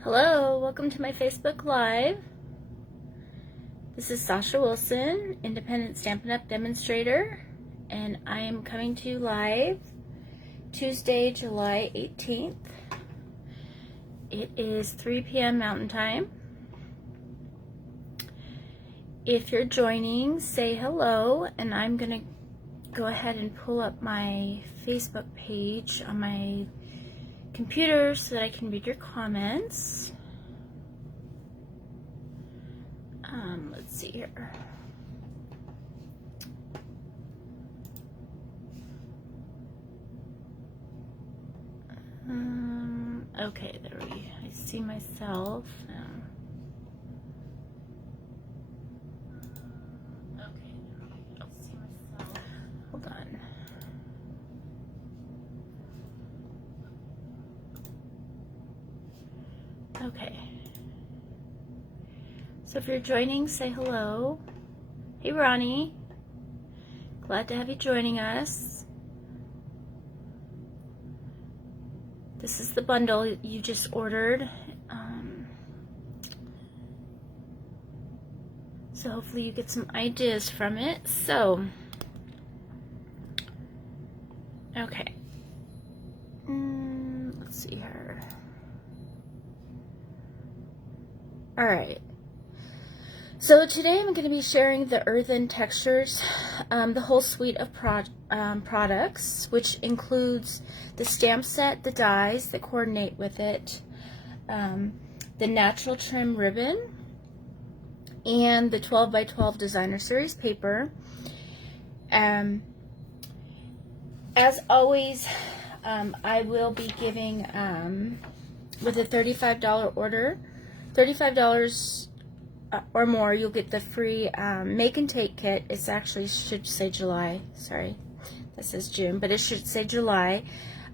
Hello, welcome to my Facebook Live. This is Sasha Wilson, Independent Stampin' Up! Demonstrator, and I am coming to you live Tuesday, July 18th. It is 3 p.m. Mountain Time. If you're joining, say hello, and I'm going to go ahead and pull up my Facebook page on my computer so that I can read your comments. Let's see here. Okay, I see myself. Okay, I see myself. Hold on. Okay. So if you're joining, say hello. Hey Ronnie. Glad to have you joining us. This is the bundle you just ordered. So hopefully you get some ideas from it. So, okay. Let's see here. All right. So today I'm going to be sharing the Earthen Textures, the whole suite of products, which includes the stamp set, the dies that coordinate with it, the natural trim ribbon, and the 12 by 12 designer series paper. As always, I will be giving, with a $35 order, $35 or more, you'll get the free make and take kit. It's actually should say July. Sorry, that says June, but it should say July.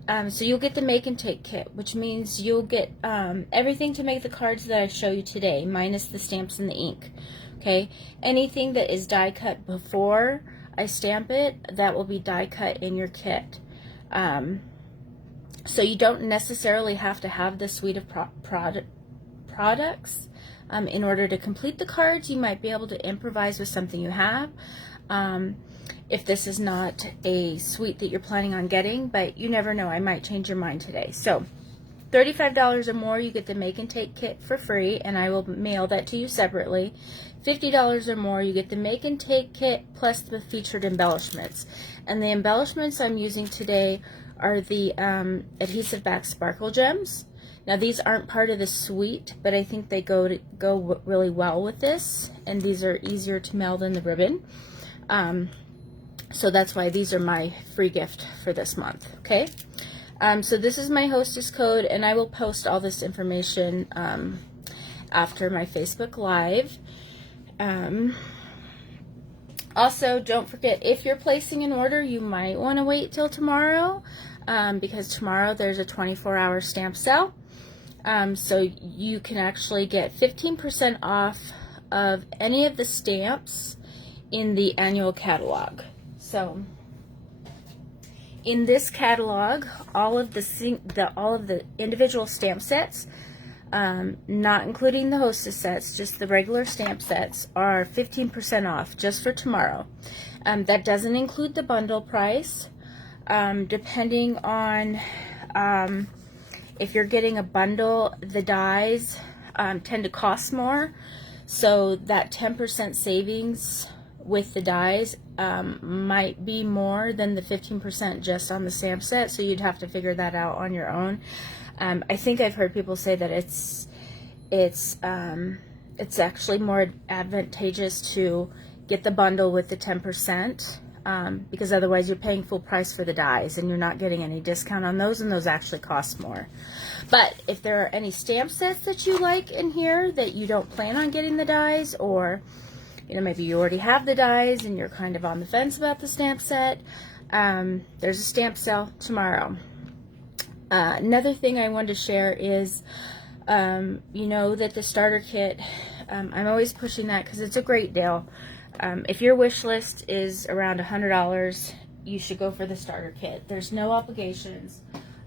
So you'll get the make and take kit, which means you'll get everything to make the cards that I show you today, minus the stamps and the ink. Okay, anything that is die cut before I stamp it, that will be die cut in your kit. So you don't necessarily have to have the suite of products. In order to complete the cards, you might be able to improvise with something you have. If this is not a suite that you're planning on getting, but you never know, I might change your mind today. So $35 or more, you get the make and take kit for free, and I will mail that to you separately. $50 or more, you get the make and take kit plus the featured embellishments. And the embellishments I'm using today are the adhesive back sparkle gems. Now these aren't part of the suite, but I think they go really well with this, and these are easier to mail than the ribbon. So that's why these are my free gift for this month. Okay. So this is my hostess code, and I will post all this information after my Facebook Live. Also, don't forget, if you're placing an order, you might want to wait till tomorrow, because tomorrow there's a 24-hour stamp sale. So you can actually get 15% off of any of the stamps in the annual catalog. So in this catalog, all of the individual stamp sets, not including the hostess sets, just the regular stamp sets, are 15% off just for tomorrow. That doesn't include the bundle price. Depending on if you're getting a bundle, the dies tend to cost more, so that 10% savings with the dies might be more than the 15% just on the stamp set, so you'd have to figure that out on your own. I think I've heard people say that it's actually more advantageous to get the bundle with the 10%. Because otherwise you're paying full price for the dies and you're not getting any discount on those, and those actually cost more. But if there are any stamp sets that you like in here that you don't plan on getting the dies, or maybe you already have the dies and you're kind of on the fence about the stamp set, there's a stamp sale tomorrow. Another thing I wanted to share is that the starter kit, I'm always pushing that because it's a great deal. If your wish list is around $100, you should go for the starter kit. There's no obligations,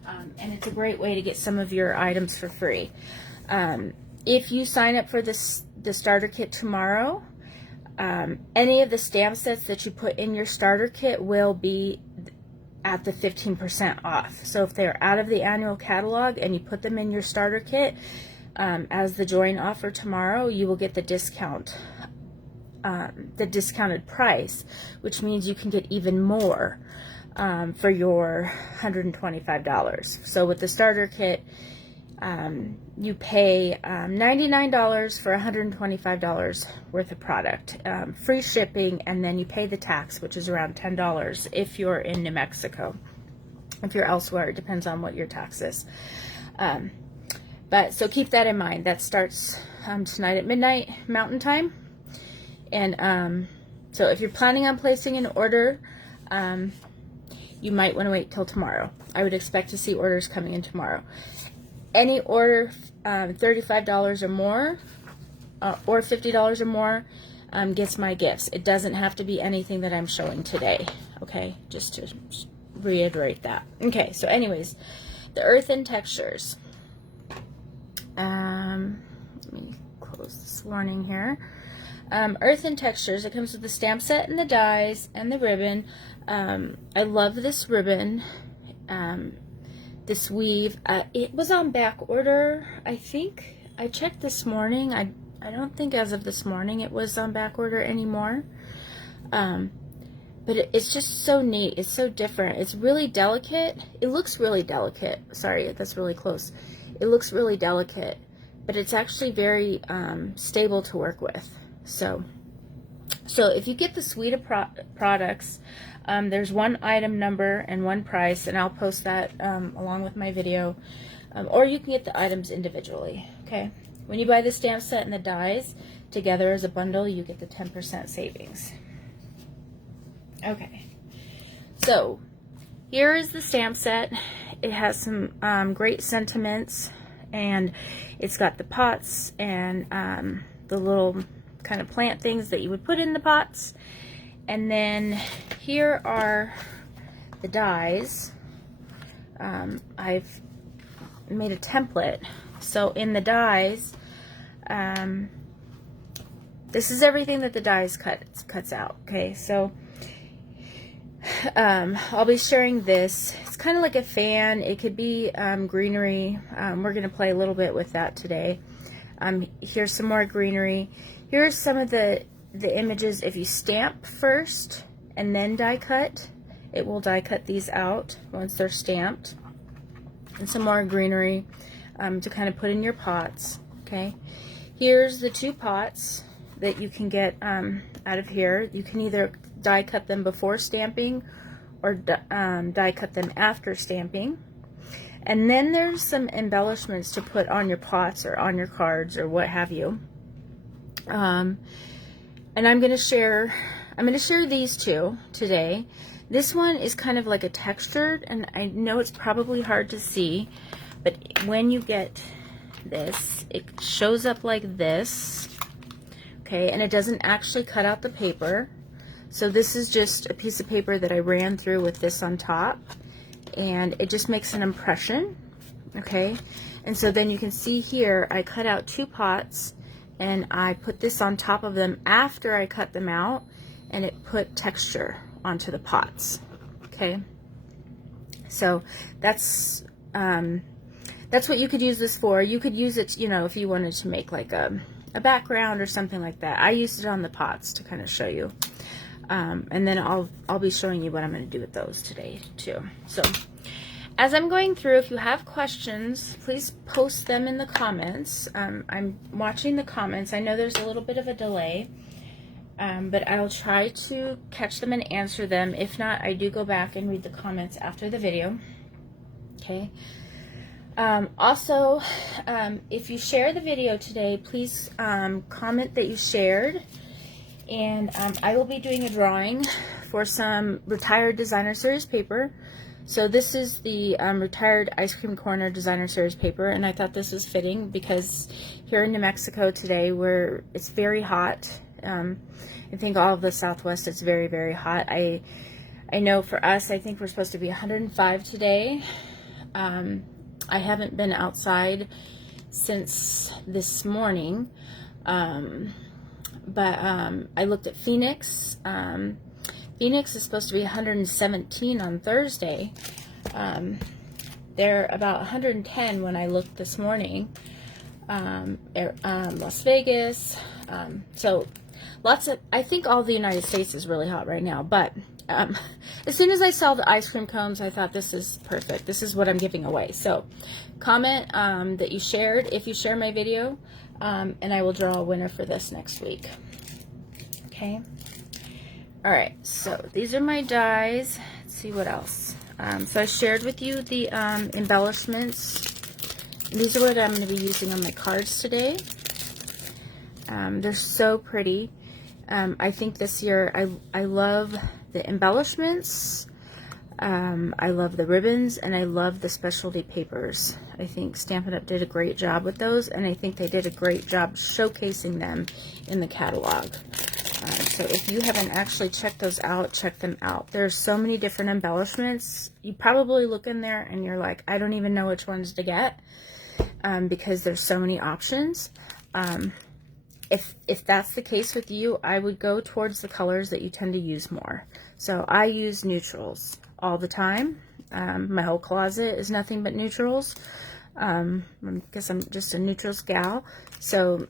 and it's a great way to get some of your items for free. If you sign up for the starter kit tomorrow, any of the stamp sets that you put in your starter kit will be at the 15% off. So if they're out of the annual catalog and you put them in your starter kit as the join offer tomorrow, you will get the discount, the discounted price, which means you can get even more for your $125. So with the starter kit, you pay $99 for $125 worth of product, free shipping, and then you pay the tax, which is around $10 if you're in New Mexico. If you're elsewhere, it depends on what your tax is. But so keep that in mind. That starts tonight at midnight Mountain Time. And so if you're planning on placing an order, you might want to wait till tomorrow. I would expect to see orders coming in tomorrow. Any order $35 or more or $50 or more gets my gifts. It doesn't have to be anything that I'm showing today. Okay, just to reiterate that. Okay, so anyways, the Earthen Textures. Let me close this warning here. Earthen Textures, it comes with the stamp set and the dies and the ribbon. I love this ribbon. This weave, it was on back order, I think. I checked this morning. I don't think as of this morning it was on back order anymore. But it's just so neat. It's so different. It's really delicate. It looks really delicate. Sorry, that's really close. It looks really delicate, but it's actually very stable to work with. So if you get the suite of products, there's one item number and one price, and I'll post that along with my video, or you can get the items individually. Okay, when you buy the stamp set and the dies together as a bundle, you get the 10% savings. Okay, so here is the stamp set. It has some great sentiments, and it's got the pots and the little kind of plant things that you would put in the pots. And then here are the dies. I've made a template. So in the dies, this is everything that the dies cuts out. Okay, so I'll be sharing this. It's kind of like a fan. It could be greenery. We're going to play a little bit with that today. Here's some more greenery. Here's some of the images. If you stamp first and then die cut, it will die cut these out once they're stamped. And some more greenery to kind of put in your pots. Okay, here's the two pots that you can get out of here. You can either die cut them before stamping or die cut them after stamping. And then there's some embellishments to put on your pots or on your cards or what have you. And I'm going to share these two today. This one is kind of like a textured, and I know it's probably hard to see, but when you get this, it shows up like this. Okay, and it doesn't actually cut out the paper. So this is just a piece of paper that I ran through with this on top, and it just makes an impression. Okay, and so then you can see here I cut out two pots, and I put this on top of them after I cut them out, and it put texture onto the pots. Okay, so that's what you could use this for. You could use it, you know, if you wanted to make like a background or something like that. I used it on the pots to kind of show you. And then I'll be showing you what I'm going to do with those today too. So as I'm going through, if you have questions, please post them in the comments. I'm watching the comments. I know there's a little bit of a delay, but I'll try to catch them and answer them. If not, I do go back and read the comments after the video. Okay. Also, if you share the video today, please comment that you shared. And I will be doing a drawing for some Retired Designer Series paper. So this is the Retired Ice Cream Corner Designer Series paper, and I thought this was fitting because here in New Mexico today, where it's very hot, I think all of the Southwest, it's very, very hot. I know for us, I think we're supposed to be 105 today. I haven't been outside since this morning. But I looked at Phoenix. Phoenix is supposed to be 117 on Thursday. They're about 110 when I looked this morning. Las Vegas. So lots of, I think all the United States is really hot right now, but as soon as I saw the ice cream cones, I thought this is perfect. This is what I'm giving away. So comment that you shared, if you share my video, and I will draw a winner for this next week. Okay. All right. So these are my dies. Let's see what else. So I shared with you the embellishments. These are what I'm going to be using on my cards today. They're so pretty. I think this year I love the embellishments. I love the ribbons, and I love the specialty papers. I think Stampin' Up! Did a great job with those, and I think they did a great job showcasing them in the catalog. So if you haven't actually checked those out, check them out. There's so many different embellishments. You probably look in there and you're like, I don't even know which ones to get, because there's so many options. If that's the case with you, I would go towards the colors that you tend to use more. So I use neutrals all the time. My whole closet is nothing but neutrals. I guess I'm just a neutrals gal. So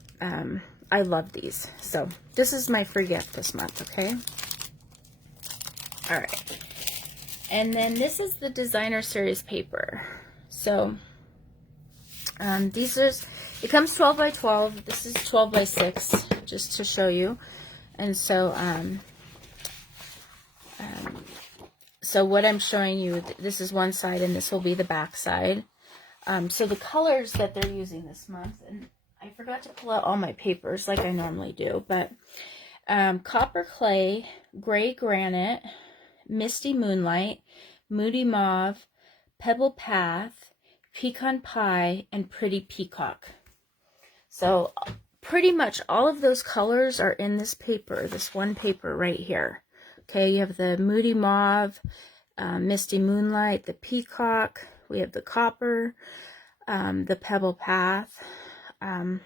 I love these. So this is my free gift this month, okay? All right. And then this is the designer series paper. So these are, it comes 12 by 12. This is 12 by 6, just to show you. And so, so what I'm showing you, this is one side and this will be the back side. So the colors that they're using this month, and I forgot to pull out all my papers like I normally do, but Copper Clay, Gray Granite, Misty Moonlight, Moody Mauve, Pebble Path, Pecan Pie, and Pretty Peacock. So pretty much all of those colors are in this paper, this one paper right here. Okay, you have the Moody Mauve, Misty Moonlight, the Peacock, we have the Copper, the Pebble Path, and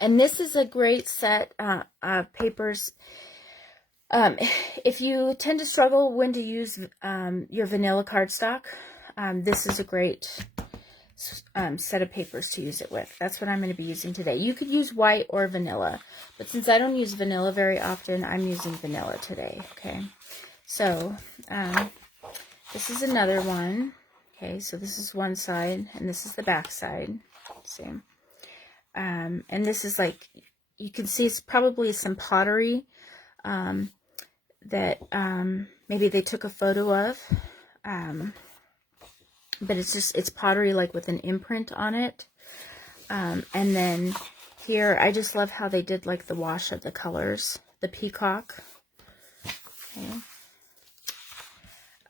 this is a great set of papers. If you tend to struggle when to use your vanilla cardstock, this is a great set of papers to use it with. That's what I'm going to be using today. You could use white or vanilla, but since I don't use vanilla very often, I'm using vanilla today. Okay, so this is another one. Okay, so this is one side, and this is the back side. See, and this is like, you can see it's probably some pottery that maybe they took a photo of. But it's pottery like with an imprint on it. And then here, I just love how they did like the wash of the colors. The peacock. Okay.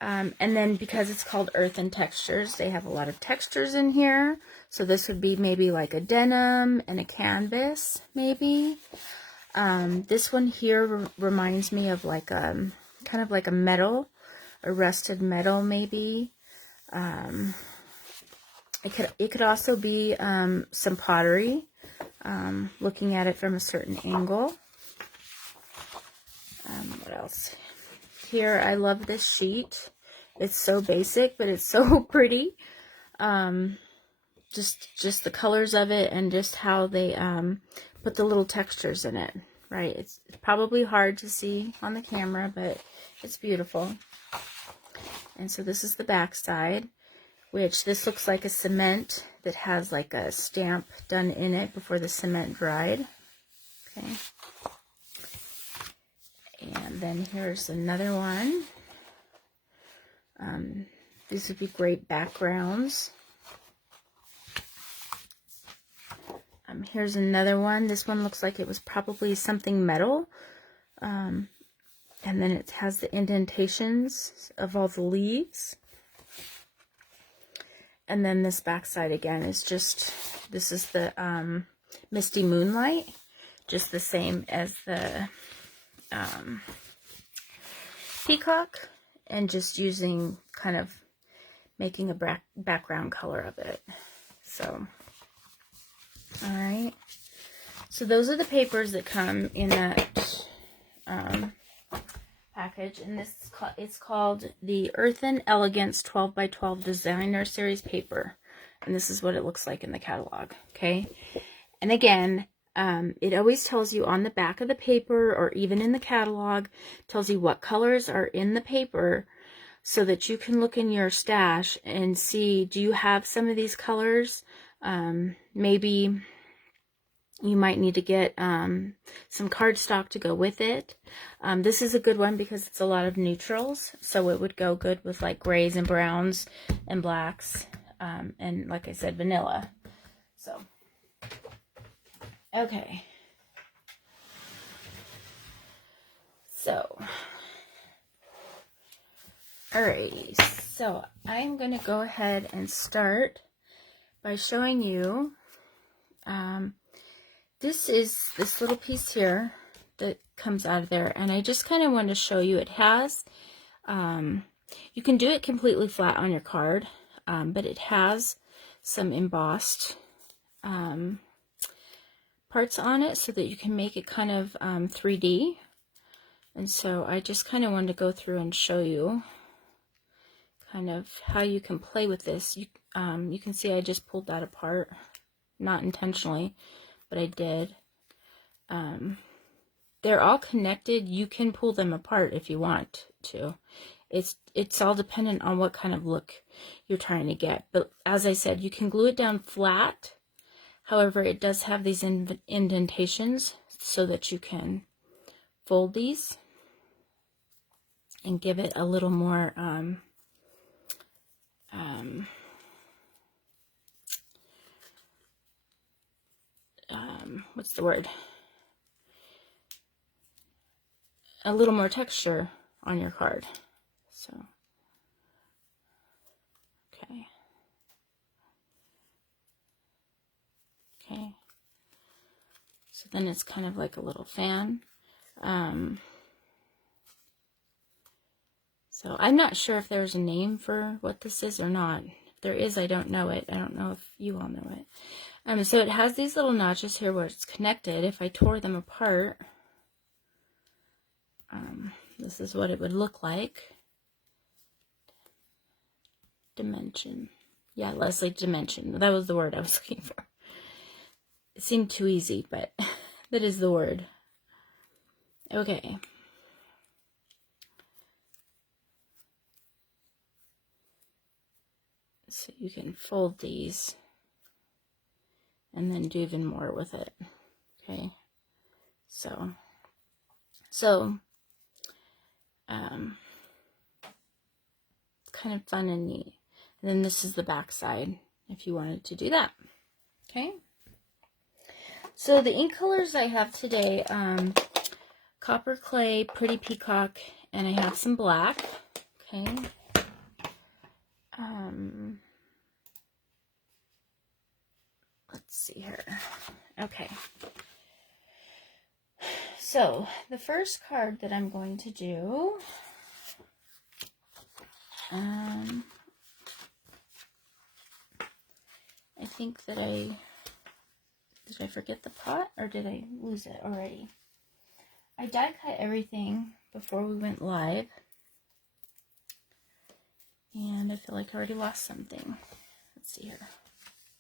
And then because it's called Earthen Textures, they have a lot of textures in here. So this would be maybe like a denim and a canvas, maybe. This one here reminds me of like kind of like a metal, a rusted metal maybe. It could also be some pottery, looking at it from a certain angle. What else? Here, I love this sheet. It's so basic, but it's so pretty. Just the colors of it and just how they put the little textures in it. Right? It's probably hard to see on the camera, but it's beautiful. And so this is the back side, which this looks like a cement that has like a stamp done in it before the cement dried. Okay. And then here's another one. These would be great backgrounds. Here's another one. This one looks like it was probably something metal. And then it has the indentations of all the leaves. And then this back side again is just, this is the Misty Moonlight, just the same as the peacock, and just using kind of making a background color of it. So All right. So those are the papers that come in that package, and it's called the Earthen Elegance 12 by 12 Designer Series paper, and this is what it looks like in the catalog. Okay, and again, it always tells you on the back of the paper, or even in the catalog, tells you what colors are in the paper, so that you can look in your stash and see, do you have some of these colors? Maybe you might need to get some cardstock to go with it. This is a good one because it's a lot of neutrals, so it would go good with like grays and browns and blacks, and like I said, vanilla. So, okay. So, alrighty. So, I'm going to go ahead and start by showing you this is this little piece here that comes out of there, and I just kind of want to show you. It has, you can do it completely flat on your card, but it has some embossed parts on it so that you can make it kind of 3D. And so I just kind of wanted to go through and show you kind of how you can play with this. You can see I just pulled that apart, not intentionally, but I did. They're all connected. You can pull them apart if you want to. It's all dependent on what kind of look you're trying to get. But as I said, you can glue it down flat. However, it does have these indentations so that you can fold these and give it a little more what's the word? A little more texture on your card. So, okay. Okay. So then it's kind of like a little fan. So I'm not sure if there's a name for what this is or not. If there is, I don't know it. I don't know if you all know it. So it has these little notches here where it's connected. If I tore them apart, this is what it would look like. Dimension. Yeah, Leslie, dimension. That was the word I was looking for. It seemed too easy, but that is the word. Okay. So you can fold these and then do even more with it. Okay. So kind of fun and neat. And then this is the back side if you wanted to do that. Okay. So the ink colors I have today, copper clay, pretty peacock, and I have some black. Okay. Let's see here. Okay. So the first card that I'm going to do, I think that did I forget the pot or did I lose it already? I die cut everything before we went live, and I feel like I already lost something. Let's see here.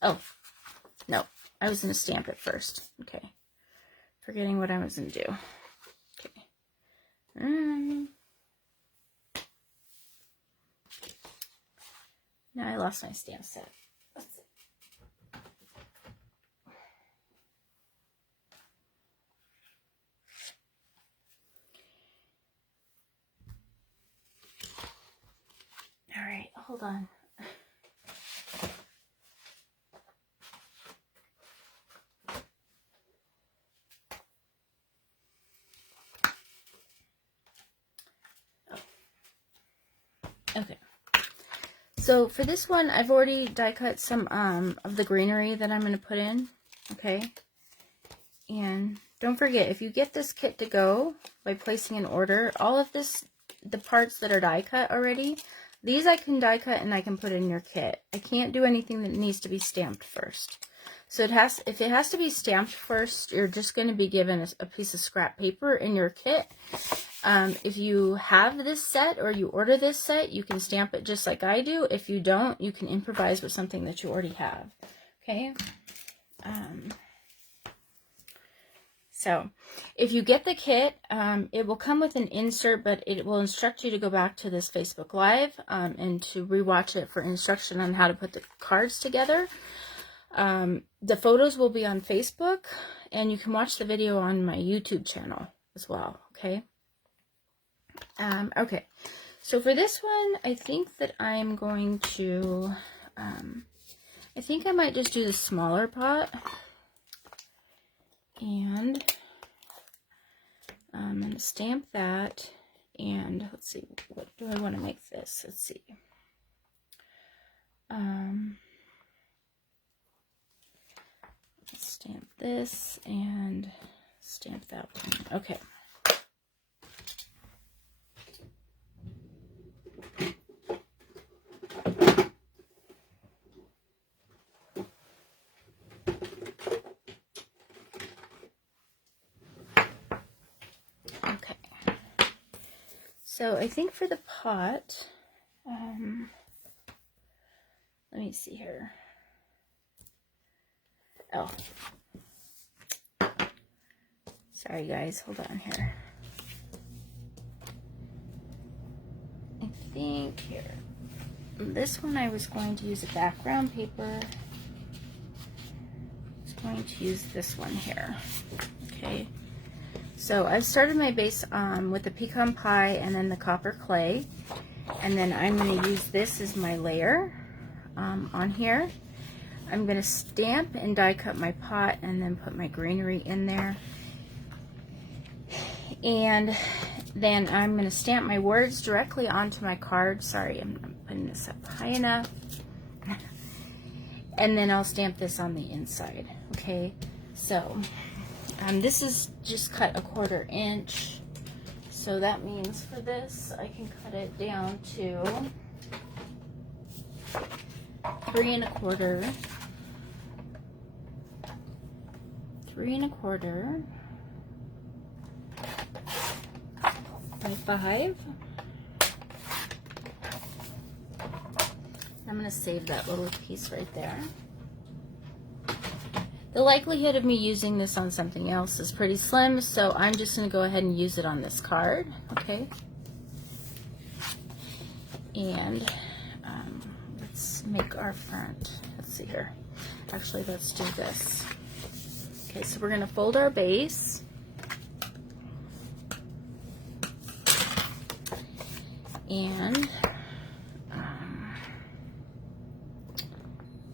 Oh, no, I was going to stamp it first. Okay, forgetting what I was going to do. Okay. Now I lost my stamp set. Let's see. All right, hold on. Okay. So for this one, I've already die cut some of the greenery that I'm going to put in. Okay. And don't forget, if you get this kit to go by placing an order, all of this, the parts that are die cut already, These I can die cut and I can put in your kit. I can't do anything that needs to be stamped first. So if it has to be stamped first, you're just going to be given a piece of scrap paper in your kit. If you have this set or you order this set, you can stamp it just like I do. If you don't, you can improvise with something that you already have. Okay? So if you get the kit, it will come with an insert, but it will instruct you to go back to this Facebook Live and to rewatch it for instruction on how to put the cards together. The photos will be on Facebook, and you can watch the video on my YouTube channel as well, okay? Okay, so for this one, I think that I'm going to, I think I might just do the smaller pot. And I'm going to stamp that, and let's see, what do I want to make this? Let's see. Stamp this and stamp that one. Okay. So I think for the pot, let me see here. Oh, sorry guys, hold on here. I think here, this one I was going to use a background paper. I was going to use this one here, okay. So I've started my base with the pecan pie and then the copper clay, and then I'm going to use this as my layer on here. I'm going to stamp and die cut my pot and then put my greenery in there, and then I'm going to stamp my words directly onto my card. Sorry, I'm not putting this up high enough. And then I'll stamp this on the inside. Okay, so this is just cut 1/4 inch, so that means for this I can cut it down to 3 1/4, 3 1/4 by 5. I'm going to save that little piece right there. The likelihood of me using this on something else is pretty slim, so I'm just going to go ahead and use it on this card, okay? And let's make our front. Let's see here. Actually, let's do this. Okay, so we're going to fold our base. And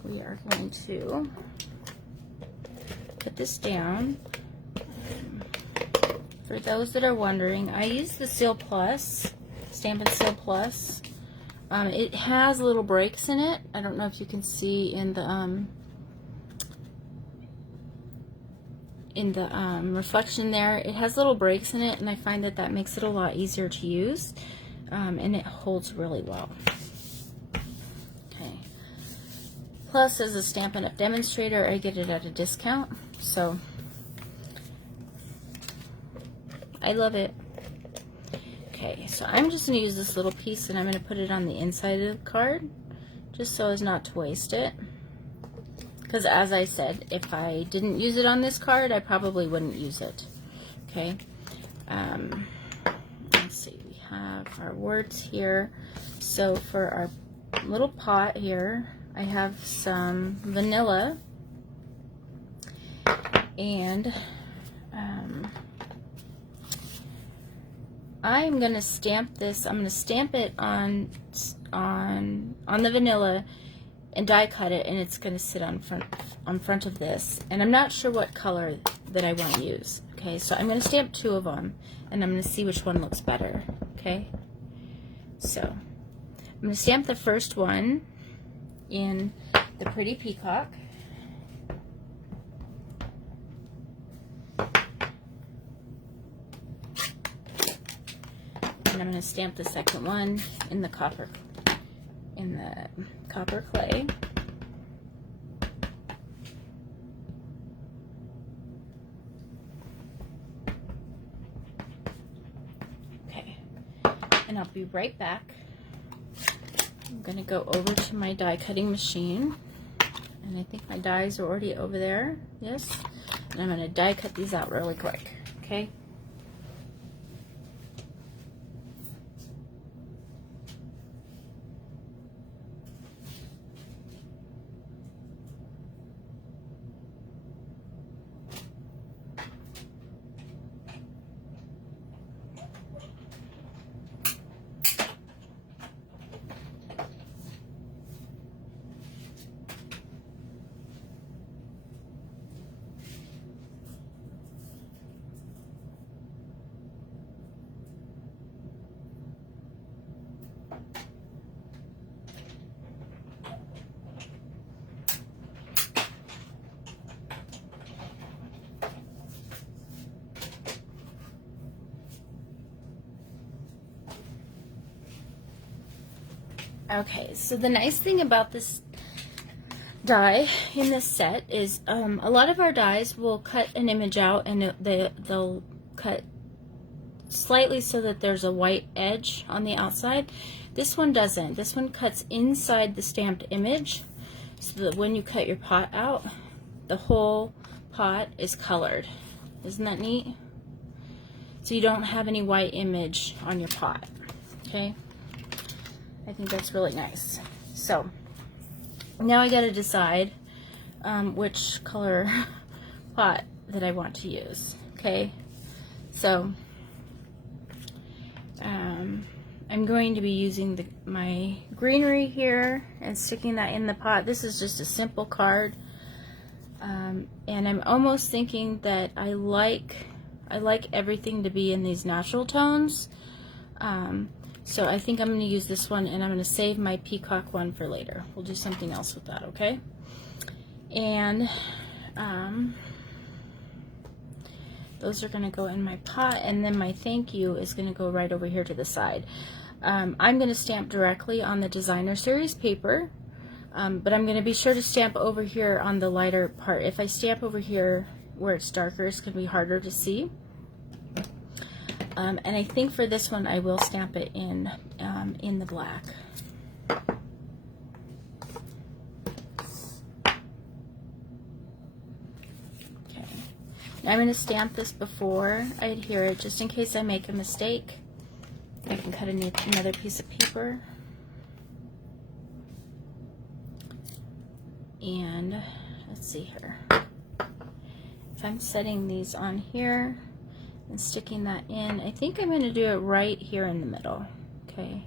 we are going to put this down. For those that are wondering, I use the Seal Plus, Stampin' Seal Plus. It has little breaks in it. I don't know if you can see in the reflection there. It has little breaks in it, and I find that that makes it a lot easier to use, and it holds really well. Okay. Plus, as a Stampin' Up! Demonstrator, I get it at a discount, so I love it. Okay, so I'm just going to use this little piece, and I'm going to put it on the inside of the card, just so as not to waste it. Because as I said, if I didn't use it on this card, I probably wouldn't use it. Okay. Let's see, we have our words here. So for our little pot here, I have some vanilla, and I'm going to stamp this. I'm going to stamp it on the vanilla and die cut it, and it's going to sit on front of this. And I'm not sure what color that I want to use. Okay, so I'm going to stamp 2 of them, and I'm going to see which one looks better. Okay, so I'm going to stamp the first one in the Pretty Peacock. And I'm going to stamp the second one in the Copper in the copper clay. Okay, and I'll be right back. I'm going to go over to my die cutting machine, and I think my dies are already over there. Yes, and I'm going to die cut these out really quick. Okay. Okay, so the nice thing about this die in this set is a lot of our dies will cut an image out, and they'll cut slightly so that there's a white edge on the outside. This one doesn't. This one cuts inside the stamped image, so that when you cut your pot out, the whole pot is colored. Isn't that neat? So you don't have any white image on your pot. Okay, I think that's really nice. So now I got to decide which color pot that I want to use. Okay, so I'm going to be using my greenery here and sticking that in the pot. This is just a simple card, and I'm almost thinking that I like everything to be in these natural tones. So I think I'm going to use this one, and I'm going to save my peacock one for later. We'll do something else with that, okay? And those are going to go in my pot, and then my thank you is going to go right over here to the side. I'm going to stamp directly on the designer series paper, but I'm going to be sure to stamp over here on the lighter part. If I stamp over here where it's darker, it's going to be harder to see. And I think for this one I will stamp it in the black. Okay. Now I'm going to stamp this before I adhere it, just in case I make a mistake. I can cut another piece of paper. And let's see here. If I'm setting these on here and sticking that in, I think I'm going to do it right here in the middle. Okay.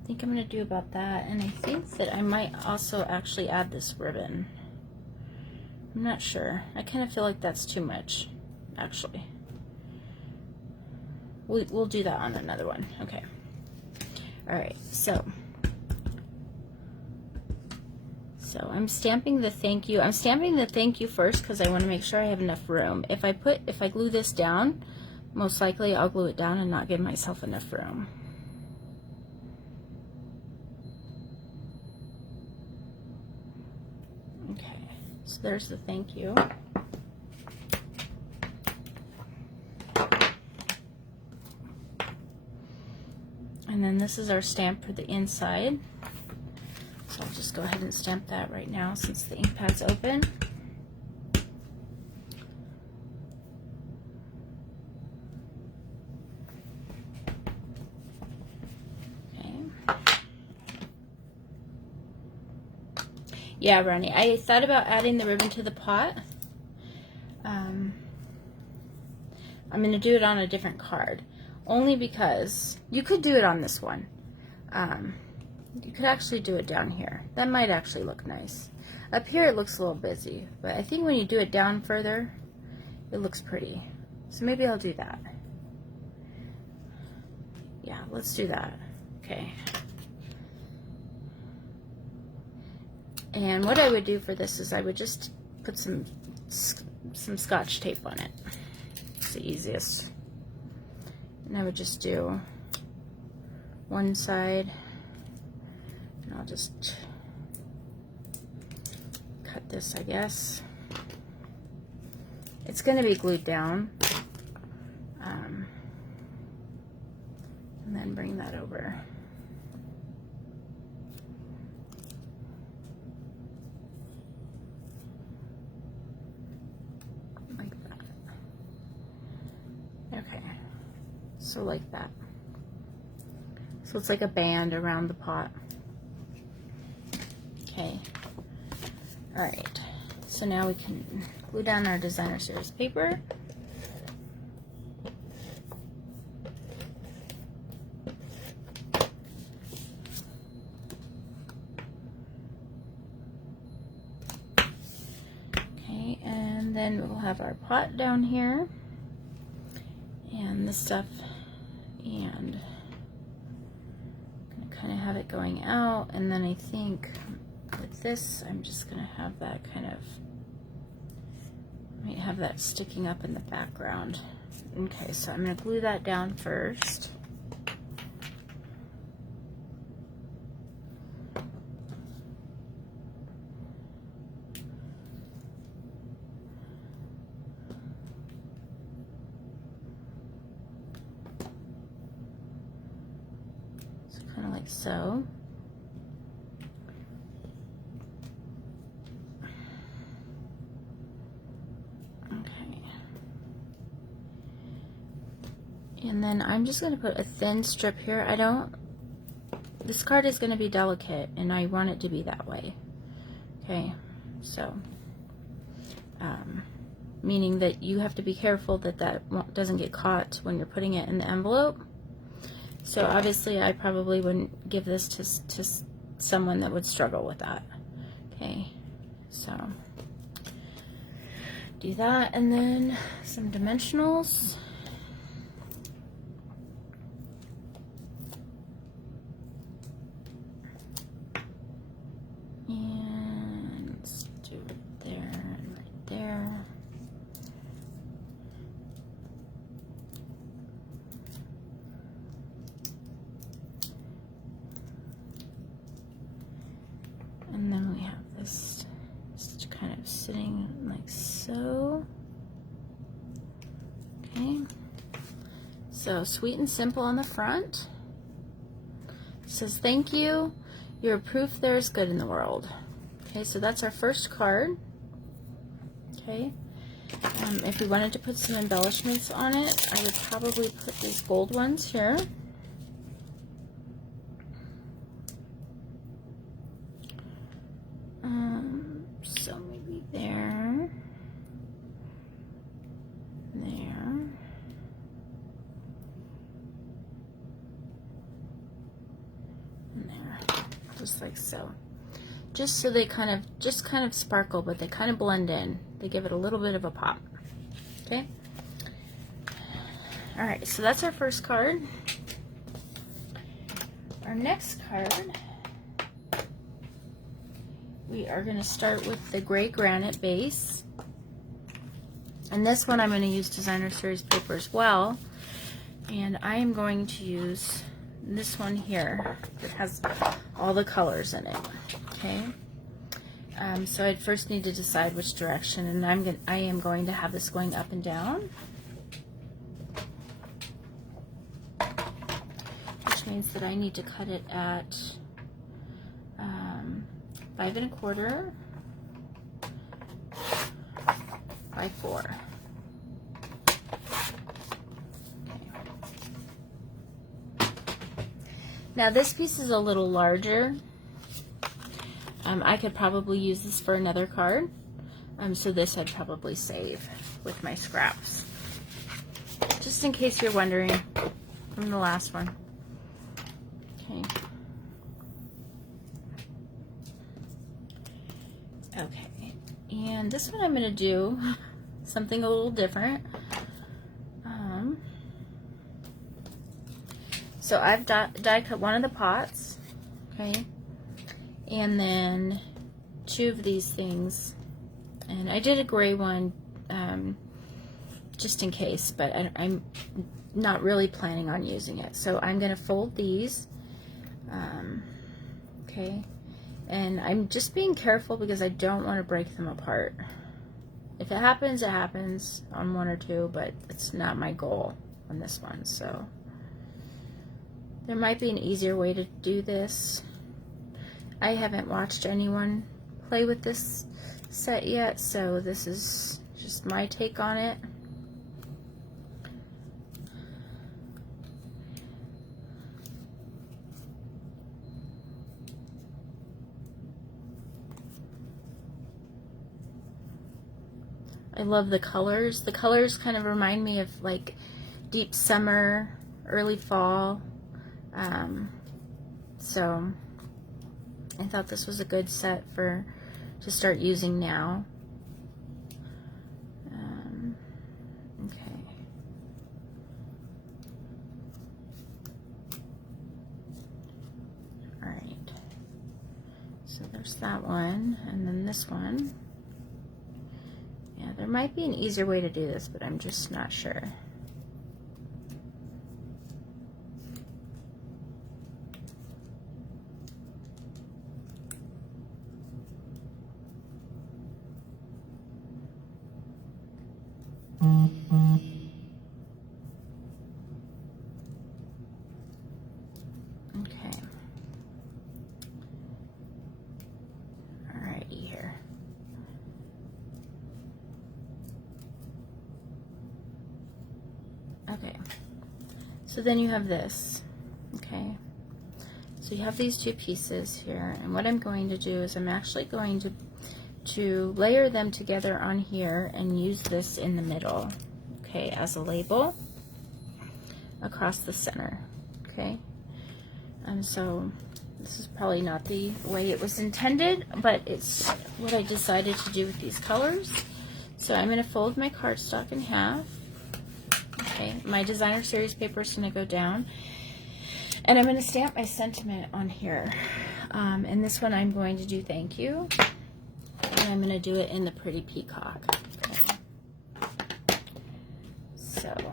I think I'm going to do about that, and I think that I might also actually add this ribbon. I'm not sure. I kind of feel like that's too much, actually. We'll do that on another one. Okay. All right. So I'm stamping the thank you. I'm stamping the thank you first because I want to make sure I have enough room. If I glue this down, most likely I'll glue it down and not give myself enough room. Okay, so there's the thank you. And then this is our stamp for the inside. So I'll just go ahead and stamp that right now since the ink pad's open. Okay. Yeah, Ronnie, I thought about adding the ribbon to the pot. I'm going to do it on a different card, only because you could do it on this one. You could actually do it down here. That might actually look nice. Up here it looks a little busy, but I think when you do it down further, it looks pretty. So maybe I'll do that. Yeah, let's do that. Okay. And what I would do for this is I would just put some Scotch tape on it. It's the easiest. And I would just do one side, and I'll just cut this, I guess. It's going to be glued down, and then bring that over. Like that. Okay, so like that. So it's like a band around the pot. Okay. All right. So now we can glue down our designer series paper. Okay, and then we'll have our pot down here and this stuff, and I'm gonna kind of have it going out, and then I think with this I'm just gonna have that kind of, might have that sticking up in the background. Okay, so I'm gonna glue that down first. So kind of like so. And then I'm just going to put a thin strip here. This card is going to be delicate, and I want it to be that way. Okay, so, meaning that you have to be careful that that doesn't get caught when you're putting it in the envelope. So obviously I probably wouldn't give this to someone that would struggle with that. Okay, so do that, and then some dimensionals. And then we have this just kind of sitting like so. Okay. So sweet and simple on the front. It says, thank you. You're proof there is good in the world. Okay, so that's our first card. Okay. If we wanted to put some embellishments on it, I would probably put these gold ones here. So maybe there, and there, just like so. Just so they kind of sparkle, but they kind of blend in. They give it a little bit of a pop. Okay. All right, so that's our first card. Our next card, we are going to start with the gray granite base. And this one I'm going to use designer series paper as well. And I am going to use this one here that has all the colors in it. Okay. So I'd first need to decide which direction, and I am going to have this going up and down, which means that I need to cut it at 5 1/4 by 4. Okay. Now this piece is a little larger. I could probably use this for another card. So this I'd probably save with my scraps. Just in case you're wondering from the last one. Okay. Okay, and this one I'm going to do something a little different. So I've die cut one of the pots, okay, and then 2 of these things, and I did a gray one just in case, but I'm not really planning on using it. So I'm going to fold these okay? And I'm just being careful because I don't want to break them apart. If it happens, it happens on one or two, but it's not my goal on this one. So there might be an easier way to do this. I haven't watched anyone play with this set yet, so this is just my take on it. I love the colors. The colors kind of remind me of like deep summer, early fall. So I thought this was a good set to start using now. Okay. All right. So there's that one, and then this one. Yeah, there might be an easier way to do this, but I'm just not sure. Okay. Alrighty here. Okay. So then you have this. Okay. So you have these two pieces here, and what I'm going to do is I'm actually going to layer them together on here and use this in the middle, okay, as a label across the center, okay? And so this is probably not the way it was intended, but it's what I decided to do with these colors. So I'm going to fold my cardstock in half, okay? My designer series paper is going to go down, and I'm going to stamp my sentiment on here. And this one I'm going to do thank you. And I'm going to do it in the pretty peacock. Okay. So I'm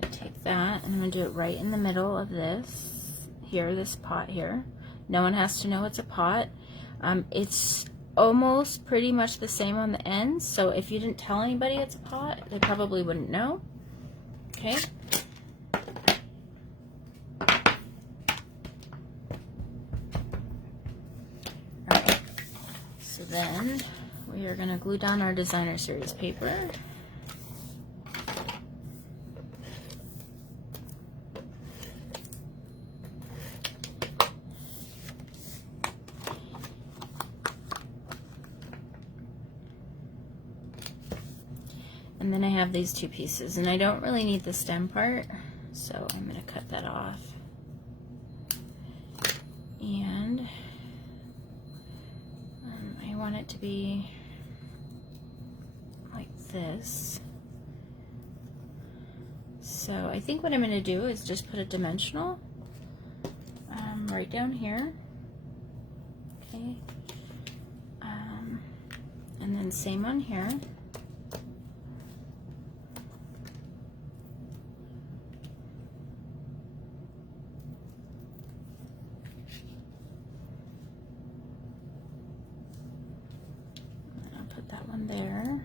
going to take that and I'm going to do it right in the middle of this here, this pot here. No one has to know it's a pot. It's almost pretty much the same on the ends, so if you didn't tell anybody it's a pot, they probably wouldn't know. Okay. Then we are going to glue down our designer series paper. And then I have these two pieces, and I don't really need the stem part, so I'm going to cut that off. And I want it to be like this. So I think what I'm going to do is just put a dimensional right down here. Okay. And then same on here. That one there.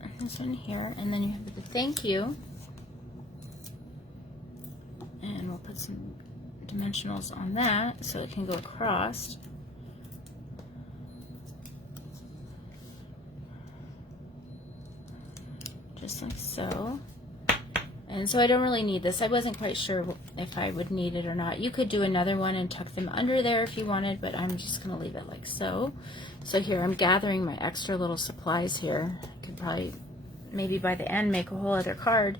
And this one here, and then you have the thank you, and we'll put some dimensionals on that so it can go across. Just like so. And so I don't really need this. I wasn't quite sure if I would need it or not. You could do another one and tuck them under there if you wanted, but I'm just going to leave it like so. So here I'm gathering my extra little supplies here. I could probably, maybe by the end, make a whole other card.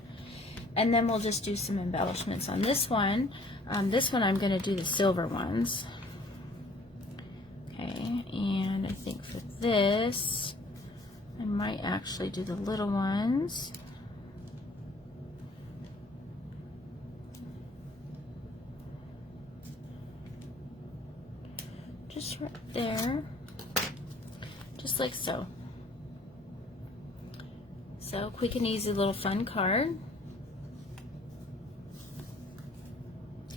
And then we'll just do some embellishments on this one. This one I'm going to do the silver ones. Okay, and I think for this, I might actually do the little ones. Just right there, just like so. So quick and easy little fun card.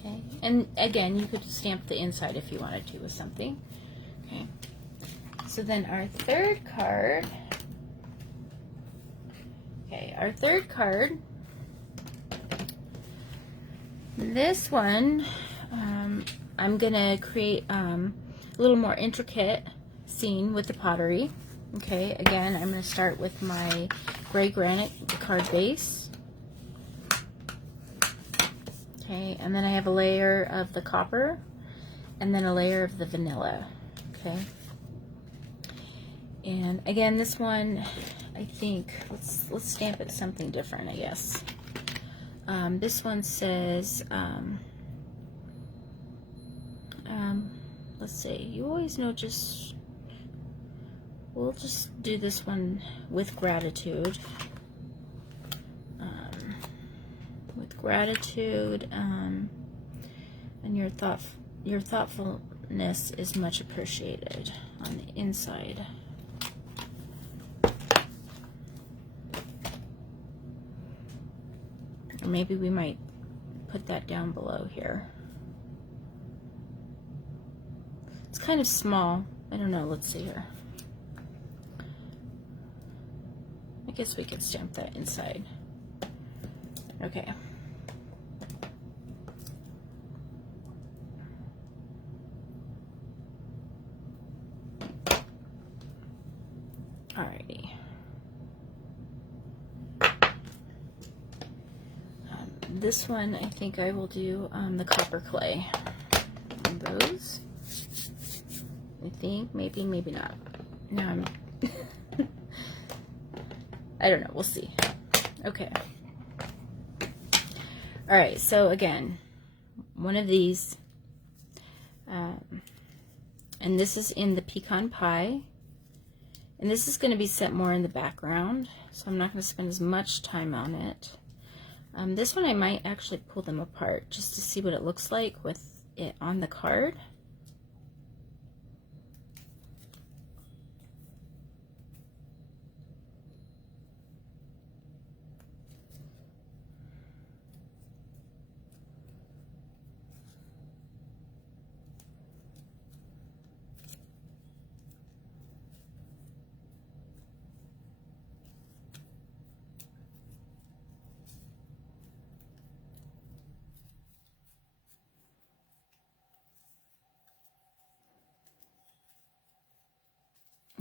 Okay, and again, you could stamp the inside if you wanted to with something. Okay, so then our third card. Okay, our third card. This one, I'm gonna create a little more intricate scene with the pottery. Okay, again, I'm gonna start with my gray granite card base. Okay, and then I have a layer of the copper, and then a layer of the vanilla. Okay, and again, this one, I think let's stamp it something different, I guess. This one says, let's see, you always know, we'll just do this one with gratitude. With gratitude, and your thoughtfulness is much appreciated on the inside. Or maybe we might put that down below here. It's kind of small. I don't know. Let's see here. I guess we could stamp that inside. Okay. Alrighty. This one, I think I will do the copper clay. And those, I think, maybe not. Now I'm, I don't know, we'll see. Okay. All right, so again, one of these, and this is in the pecan pie, and this is going to be set more in the background, so I'm not going to spend as much time on it. This one I might actually pull them apart just to see what it looks like with it on the card.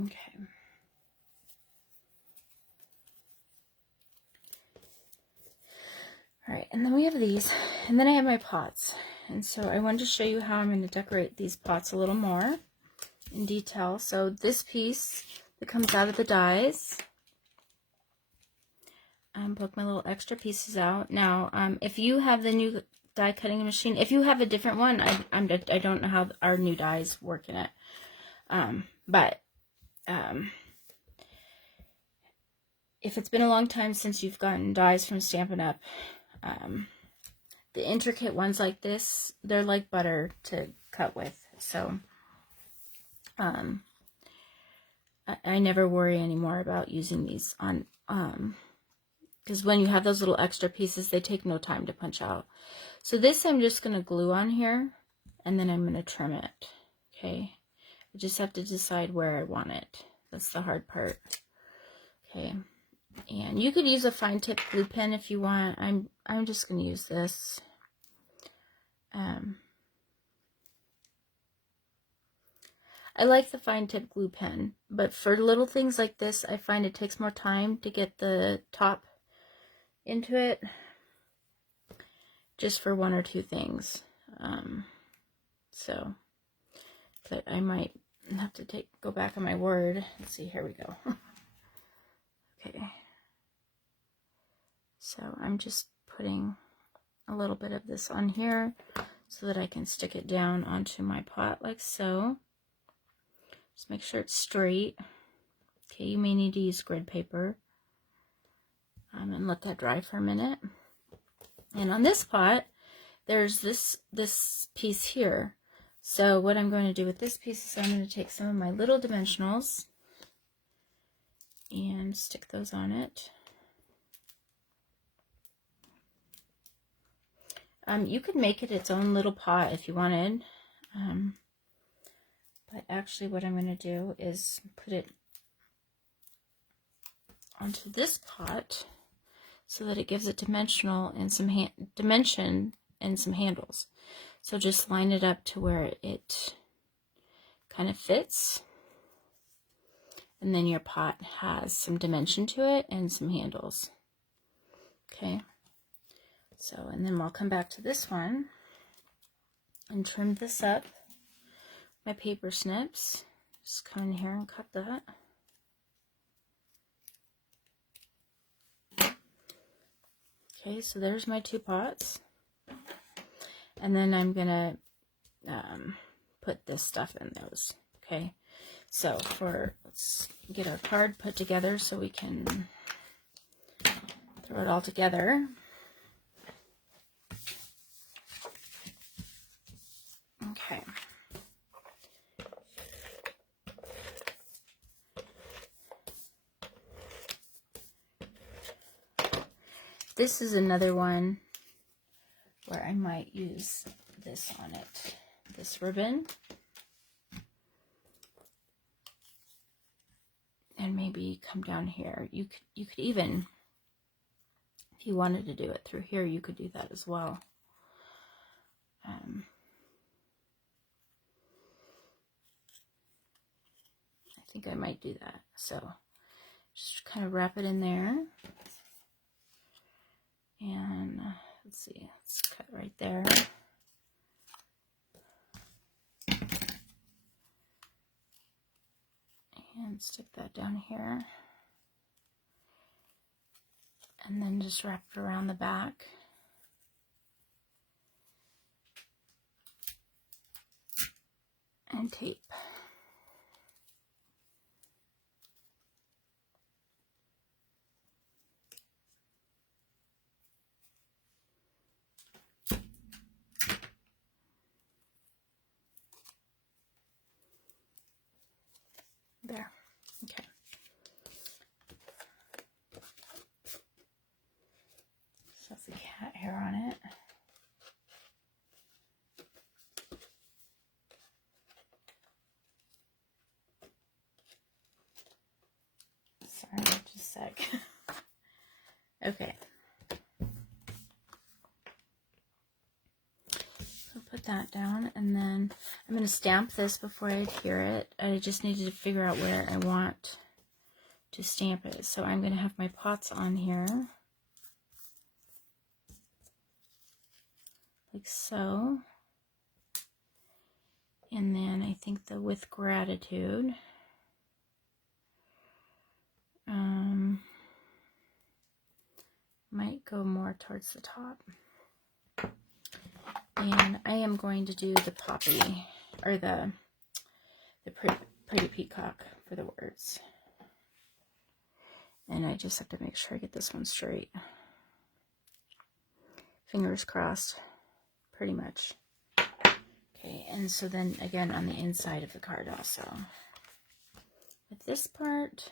Okay. All right, and then we have these, and then I have my pots. And so I wanted to show you how I'm going to decorate these pots a little more in detail. So this piece that comes out of the dies, poke my little extra pieces out. Now, if you have the new die cutting machine, if you have a different one, I don't know how our new dies work in it. If it's been a long time since you've gotten dies from Stampin' Up, the intricate ones like this, they're like butter to cut with. So I never worry anymore about using these on, because when you have those little extra pieces, they take no time to punch out. So this I'm just going to glue on here, and then I'm going to trim it. Okay, I just have to decide where I want it. That's the hard part. Okay, and you could use a fine tip glue pen if you want. I'm just going to use this. I like the fine tip glue pen, but for little things like this, I find it takes more time to get the top into it, just for one or two things. But I might have to go back on my word. Let's see, here we go. Okay. So I'm just putting a little bit of this on here so that I can stick it down onto my pot like so. Just make sure it's straight. Okay, you may need to use grid paper. And let that dry for a minute. And on this pot, there's this piece here. So what I'm going to do with this piece is I'm going to take some of my little dimensionals and stick those on it. You could make it its own little pot if you wanted. But actually what I'm going to do is put it onto this pot so that it gives it dimensional and some dimension and some handles. So just line it up to where it kind of fits. And then your pot has some dimension to it and some handles. Okay. So, and then I'll come back to this one and trim this up. My paper snips. Just come in here and cut that. Okay, so there's my 2 pots. And then I'm gonna put this stuff in those. Okay, so let's get our card put together so we can throw it all together. Okay. This is another one where I might use this on it, this ribbon. And maybe come down here. You could even, if you wanted to do it through here, you could do that as well. I think I might do that. So just kind of wrap it in there. And let's see, let's cut right there. And stick that down here. And then just wrap it around the back. And tape. There. Okay. So that's the cat hair on it. Sorry, just a sec. Okay. Put that down, and then I'm going to stamp this before I adhere it. I just needed to figure out where I want to stamp it. So I'm going to have my pots on here, like so. And then I think the with gratitude. Might go more towards the top. And I am going to do the poppy, or the pretty peacock for the words. And I just have to make sure I get this one straight. Fingers crossed, pretty much. Okay, and so then again on the inside of the card also. With this part,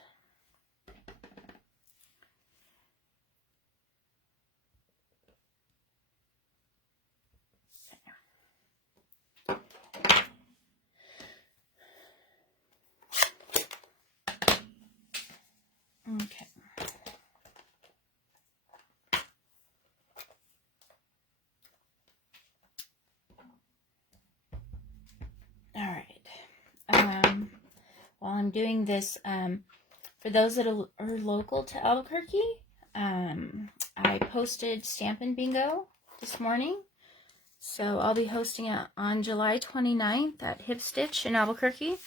okay. All right. While I'm doing this, for those that are local to Albuquerque, I posted Stampin' Bingo this morning. So I'll be hosting it on July 29th at Hip Stitch in Albuquerque.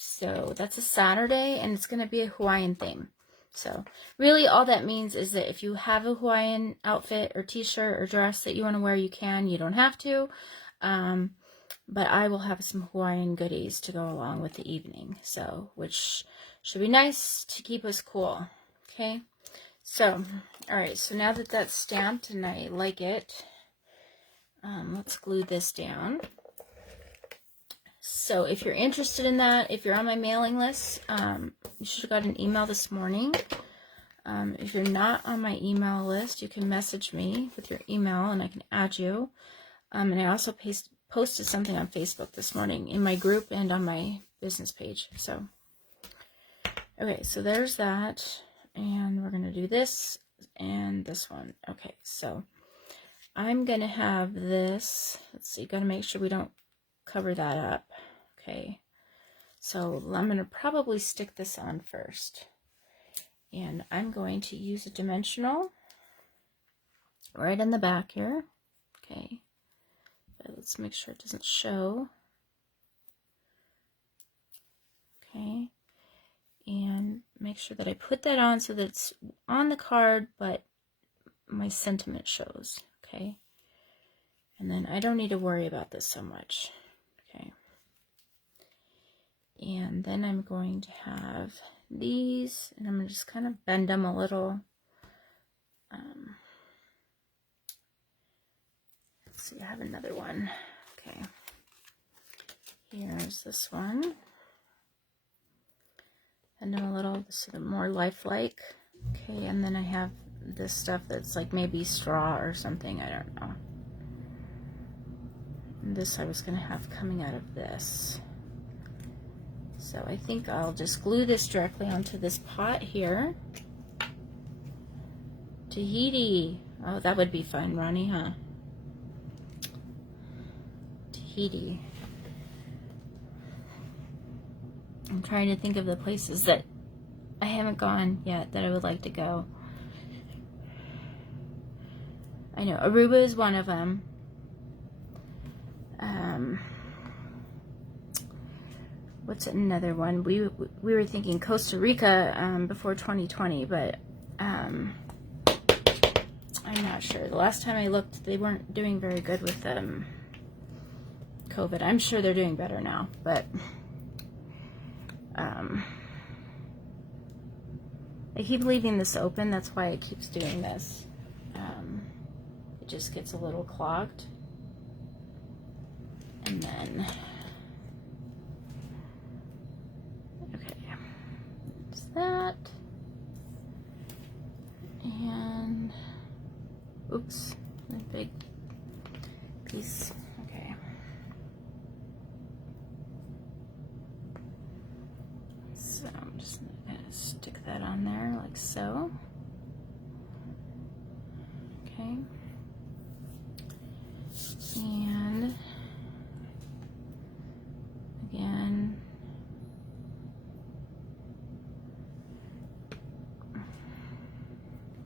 So that's a Saturday, and it's going to be a Hawaiian theme. So really all that means is that if you have a Hawaiian outfit or t-shirt or dress that you want to wear, you can. You don't have to. But I will have some Hawaiian goodies to go along with the evening. So, which should be nice to keep us cool. Okay. So, all right. So now that that's stamped and I like it, let's glue this down. So if you're interested in that, if you're on my mailing list, you should have got an email this morning. If you're not on my email list, you can message me with your email and I can add you. And I also posted something on Facebook this morning in my group and on my business page. So, okay, so there's that. And we're going to do this and this one. Okay, so I'm going to have this. Let's see, got to make sure we don't cover that up. Okay, so I'm going to probably stick this on first. And I'm going to use a dimensional right in the back here. Okay, but let's make sure it doesn't show. Okay, and make sure that I put that on so that it's on the card, but my sentiment shows. Okay, and then I don't need to worry about this so much. Okay, and then I'm going to have these, and I'm going to just kind of bend them a little. Let's see, I have another one. Okay, here's this one. Bend them a little so they're more lifelike. Okay, and then I have this stuff that's like maybe straw or something, I don't know. And this I was going to have coming out of this. So I think I'll just glue this directly onto this pot here. Tahiti. Oh, that would be fun, Ronnie, huh? Tahiti. I'm trying to think of the places that I haven't gone yet that I would like to go. I know Aruba is one of them. What's another one? We were thinking Costa Rica before 2020, but I'm not sure. The last time I looked, they weren't doing very good with COVID. I'm sure they're doing better now, but I keep leaving this open. That's why it keeps doing this. It just gets a little clogged. And then, okay, there's that. And, oops, a big piece. Okay. So I'm just going to stick that on there like so. Okay. And again,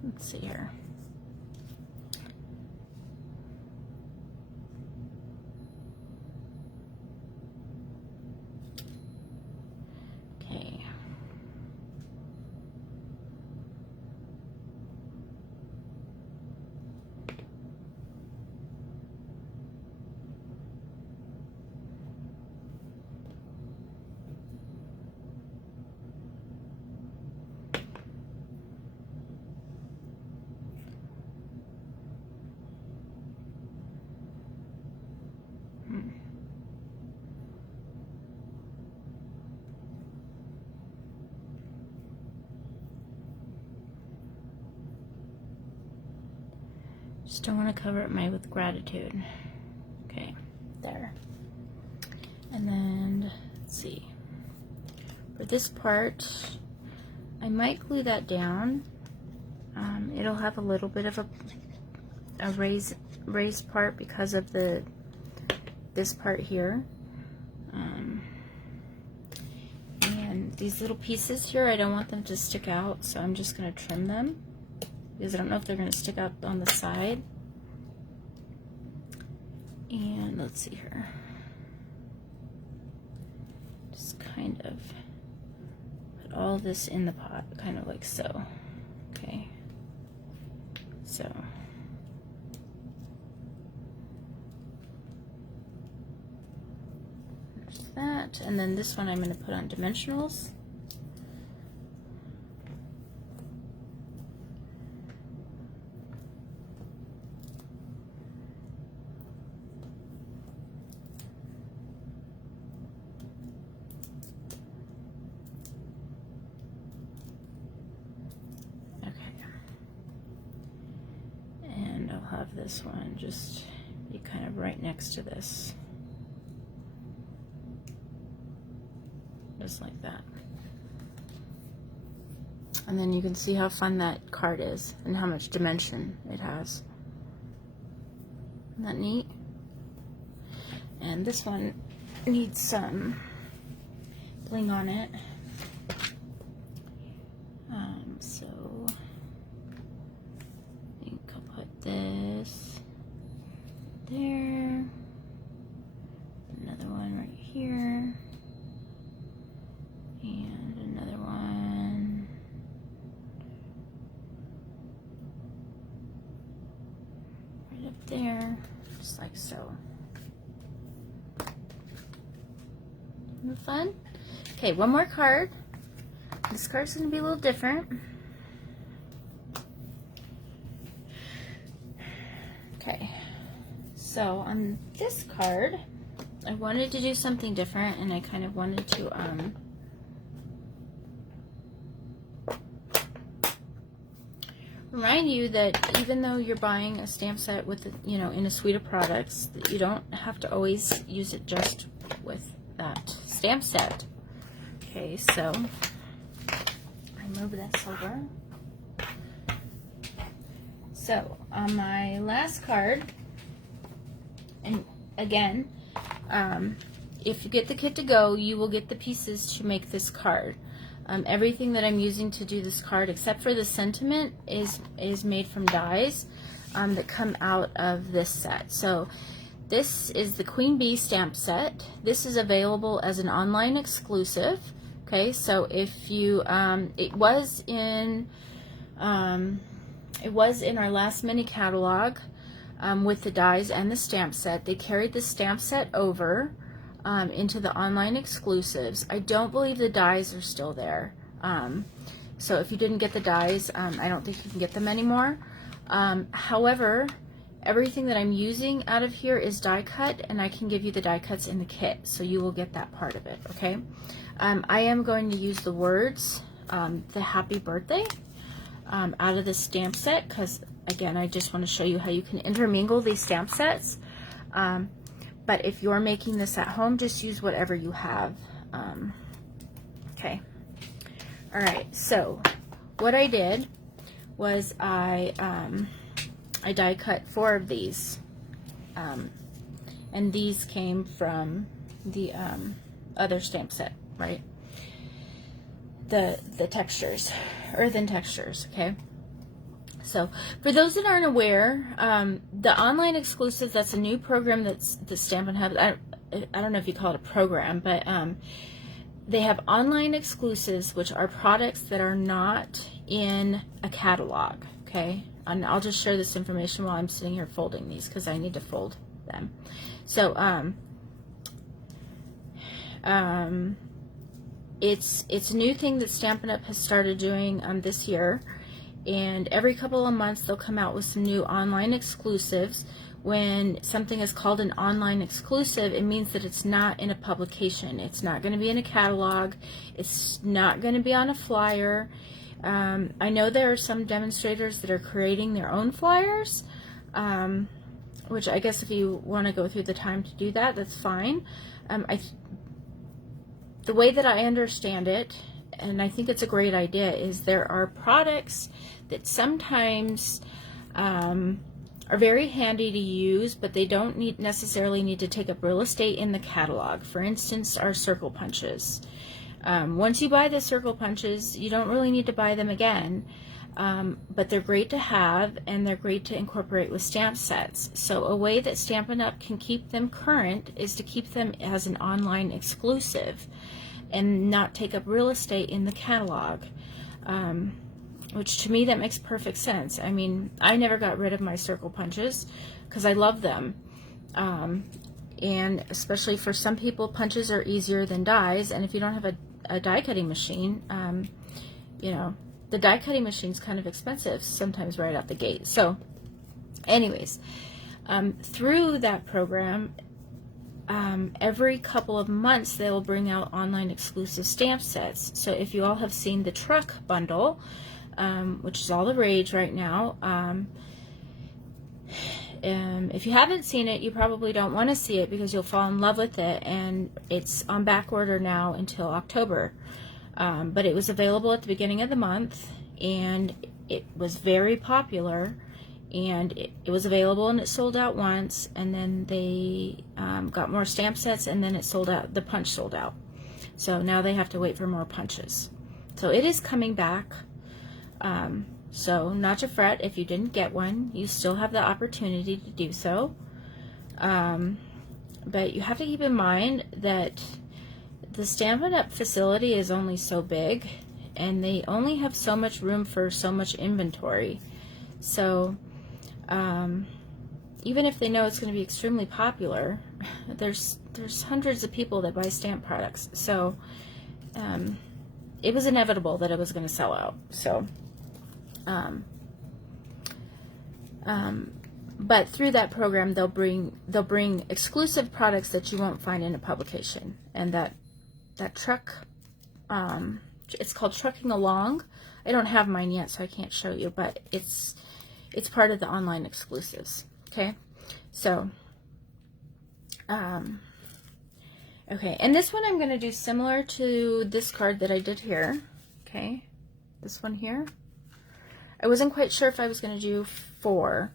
let's see here. Okay. Just don't want to cover it with gratitude. Okay, there. And then, let's see. For this part, I might glue that down. It'll have a little bit of a raised part because of this part here. And these little pieces here, I don't want them to stick out, so I'm just going to trim them because I don't know if they're going to stick out on the side. And let's see here. Just kind of put all this in the pot, kind of like so. Okay. So. There's that. And then this one I'm going to put on dimensionals. have this one just be kind of right next to this. Just like that. And then you can see how fun that card is and how much dimension it has. Isn't that neat? And this one needs some bling on it. So I think I'll put this there. Another one right here. And another one right up there, just like so. Isn't that fun? Okay, one more card. This card's going to be a little different. Okay, so on this card, I wanted to do something different, and I kind of wanted to remind you that even though you're buying a stamp set with, you know, in a suite of products, that you don't have to always use it just with that stamp set. Okay, so I move this over. So on my last card, and again, if you get the kit to go, you will get the pieces to make this card. Everything that I'm using to do this card, except for the sentiment, is made from dies that come out of this set. So this is the Queen Bee stamp set. This is available as an online exclusive. Okay, so if you, it was in our last mini catalog with the dies and the stamp set. They carried the stamp set over into the online exclusives. I don't believe the dies are still there. So if you didn't get the dies, I don't think you can get them anymore. However, everything that I'm using out of here is die cut, and I can give you the die cuts in the kit, so you will get that part of it, okay? I am going to use the words, the happy birthday, out of the stamp set, because again, I just want to show you how you can intermingle these stamp sets. But if you're making this at home, just use whatever you have. Okay. All right. So what I did was I die cut 4 of these, and these came from the other stamp set, right? The textures, Earthen Textures. Okay. So, for those that aren't aware, the online exclusive, that's a new program that's the Stampin' Hub. I don't know if you call it a program, but they have online exclusives, which are products that are not in a catalog, okay? And I'll just share this information while I'm sitting here folding these, because I need to fold them. So, it's a new thing that Stampin' Up! Has started doing this year. And every couple of months they'll come out with some new online exclusives. When something is called an online exclusive, it means that it's not in a publication. It's not going to be in a catalog. It's not going to be on a flyer. I know there are some demonstrators that are creating their own flyers, which I guess if you want to go through the time to do that, that's fine. The way that I understand it, and I think it's a great idea, is there are products that sometimes are very handy to use, but they don't necessarily need to take up real estate in the catalog. For instance, our circle punches. Once you buy the circle punches, you don't really need to buy them again, but they're great to have, and they're great to incorporate with stamp sets. So a way that Stampin' Up! Can keep them current is to keep them as an online exclusive and not take up real estate in the catalog, which to me that makes perfect sense. I mean, I never got rid of my circle punches because I love them, and especially for some people, punches are easier than dies, and if you don't have a die cutting machine, you know, the die cutting machine's kind of expensive sometimes right out the gate. So anyways, through that program, every couple of months they will bring out online exclusive stamp sets. So if you all have seen the truck bundle, which is all the rage right now, If you haven't seen it, you probably don't want to see it because you'll fall in love with it, and it's on back order now until October. But it was available at the beginning of the month, and it was very popular, and it was available and it sold out once, and then they got more stamp sets, and then it sold out. The punch sold out, so now they have to wait for more punches. So it is coming back. So not to fret if you didn't get one, you still have the opportunity to do so. But you have to keep in mind that the Stampin' Up! Facility is only so big, and they only have so much room for so much inventory. So even if they know it's going to be extremely popular, there's hundreds of people that buy stamp products. So it was inevitable that it was going to sell out. So but through that program, they'll bring exclusive products that you won't find in a publication, and that truck, it's called Trucking Along. I don't have mine yet, so I can't show you, but it's part of the online exclusives. Okay, so okay, and this one I'm going to do similar to this card that I did here. Okay, this one here. I wasn't quite sure if I was going to do 4.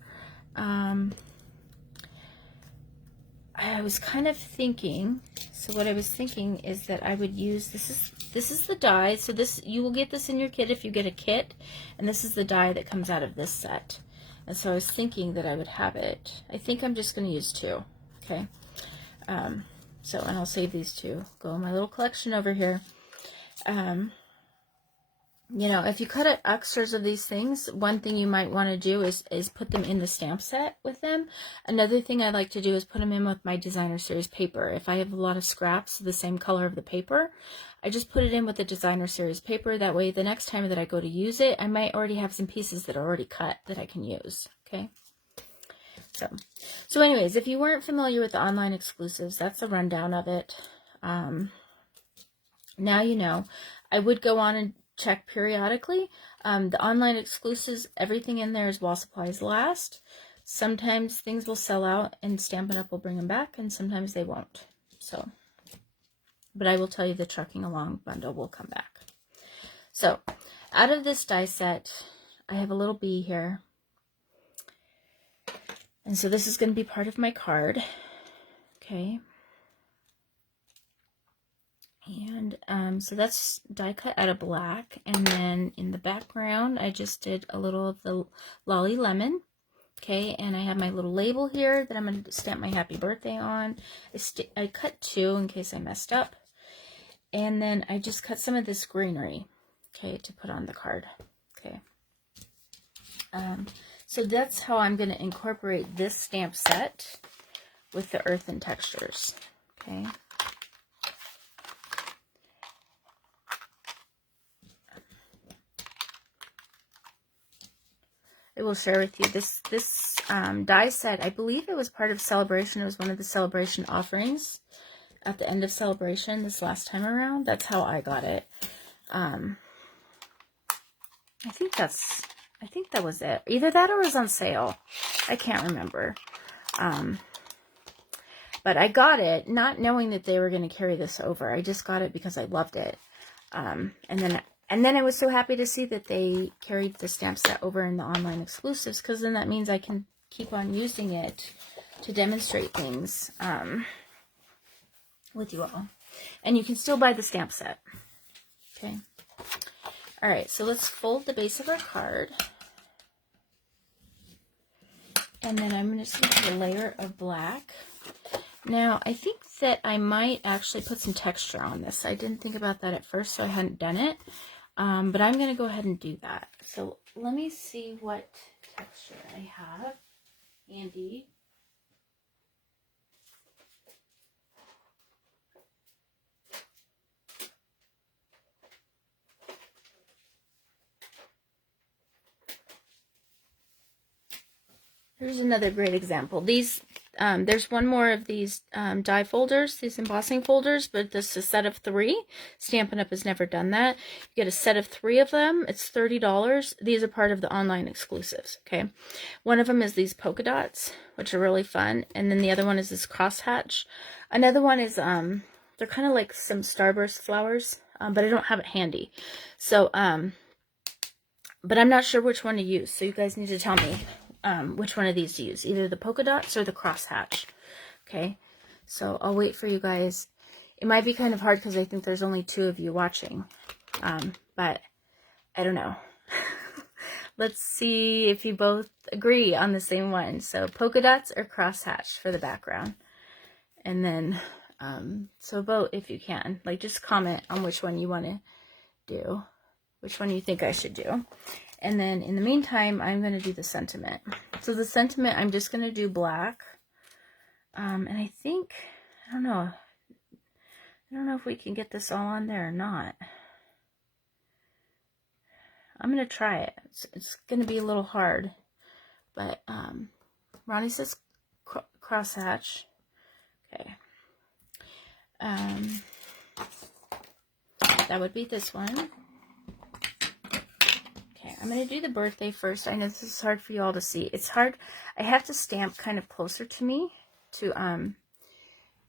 I was kind of thinking, so what I was thinking is that I would use, this is the die, so this, you will get this in your kit if you get a kit, and this is the die that comes out of this set. And so I was thinking that I would have it. I think I'm just going to use 2, okay? So, and I'll save these 2. Go in my little collection over here. You know, if you cut out extras of these things, one thing you might want to do is put them in the stamp set with them. Another thing I like to do is put them in with my designer series paper. If I have a lot of scraps the same color of the paper, I just put it in with the designer series paper. That way, the next time that I go to use it, I might already have some pieces that are already cut that I can use. Okay. So anyways, if you weren't familiar with the online exclusives, that's a rundown of it. Now you know. I would go on and check periodically. The online exclusives, everything in there is while supplies last. Sometimes things will sell out and Stampin' Up! Will bring them back, and sometimes they won't. So, but I will tell you the Trucking Along bundle will come back. So, out of this die set, I have a little bee here. And so this is going to be part of my card. Okay. And so that's die cut out of black, and then in the background I just did a little of the Lolly Lemon. Okay, and I have my little label here that I'm going to stamp my happy birthday on. I cut 2 in case I messed up, and then I just cut some of this greenery, okay, to put on the card. Okay, so that's how I'm going to incorporate this stamp set with the Earthen Textures. Okay. I will share with you this die set. I believe it was part of Celebration. It was one of the Celebration offerings at the end of Celebration this last time around. That's how I got it. I think that was it. Either that or it was on sale. I can't remember. But I got it not knowing that they were going to carry this over. I just got it because I loved it. And then I was so happy to see that they carried the stamp set over in the online exclusives, because then that means I can keep on using it to demonstrate things with you all. And you can still buy the stamp set. Okay. All right, so let's fold the base of our card. And then I'm just going to put a layer of black. Now, I think that I might actually put some texture on this. I didn't think about that at first, so I hadn't done it. But I'm going to go ahead and do that. So let me see what texture I have handy. Here's another great example. These There's one more of these die folders, these embossing folders, but this is a set of 3. Stampin' Up! Has never done that. You get a set of 3 of them. It's $30. These are part of the online exclusives, okay? One of them is these polka dots, which are really fun, and then the other one is this crosshatch. Another one is, they're kind of like some starburst flowers, but I don't have it handy. So, but I'm not sure which one to use, so you guys need to tell me which one of these to use, either the polka dots or the crosshatch. Okay, so I'll wait for you guys. It might be kind of hard because I think there's only 2 of you watching, but I don't know. Let's see if you both agree on the same one. So polka dots or crosshatch for the background, and then so vote if you can. Like, just comment on which one you want to do, which one you think I should do. And then in the meantime, I'm going to do the sentiment. So the sentiment, I'm just going to do black. And I think, I don't know if we can get this all on there or not. I'm going to try it. It's going to be a little hard. But Ronnie says crosshatch. Okay. That would be this one. I'm going to do the birthday first. I know this is hard for you all to see. It's hard. I have to stamp kind of closer to me to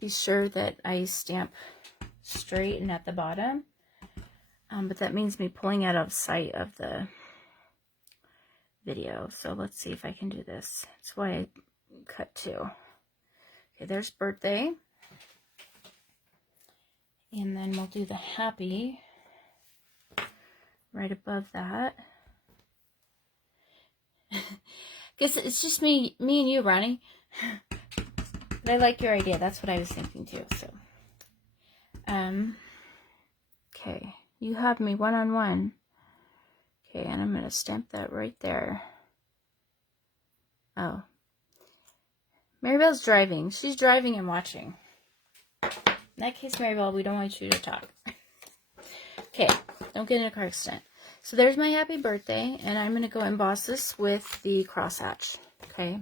be sure that I stamp straight and at the bottom. But that means me pulling out of sight of the video. So let's see if I can do this. That's why I cut 2. Okay, there's birthday. And then we'll do the happy right above that. Guess it's just me and you, Ronnie. But I like your idea. That's what I was thinking too. So, okay, you have me one-on-one. Okay, and I'm gonna stamp that right there. Oh, Maribel's driving. She's driving and watching. In that case, Maribel, we don't want you to talk. Okay, don't get in a car accident. So there's my happy birthday, and I'm going to go emboss this with the crosshatch, okay?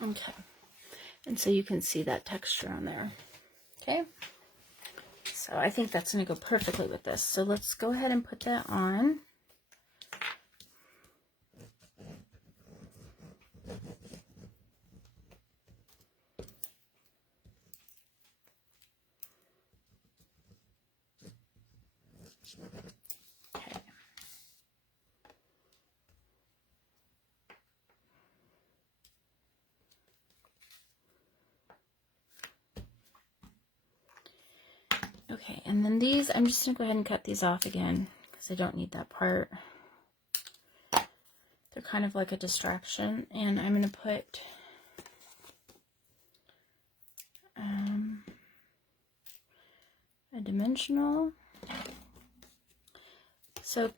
Okay, and so you can see that texture on there, okay? So I think that's going to go perfectly with this. So let's go ahead and put that on. Okay. Okay, and then these, I'm just going to go ahead and cut these off again because I don't need that part. They're kind of like a distraction, and I'm going to put a dimensional. So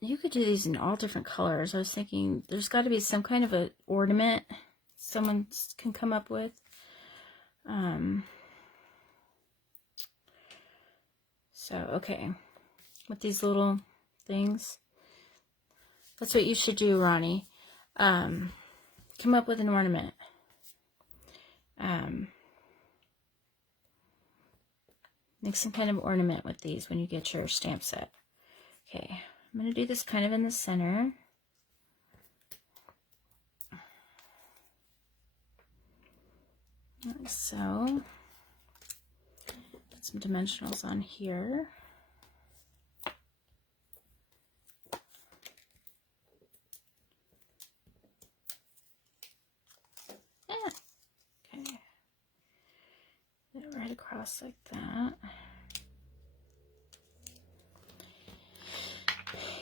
you could do these in all different colors. I was thinking there's got to be some kind of a ornament someone can come up with. So, okay, with these little things, that's what you should do, Ronnie. Come up with an ornament. Make some kind of ornament with these when you get your stamp set. Okay, I'm going to do this kind of in the center. Like so. Put some dimensionals on here. Okay. Get it right across like that.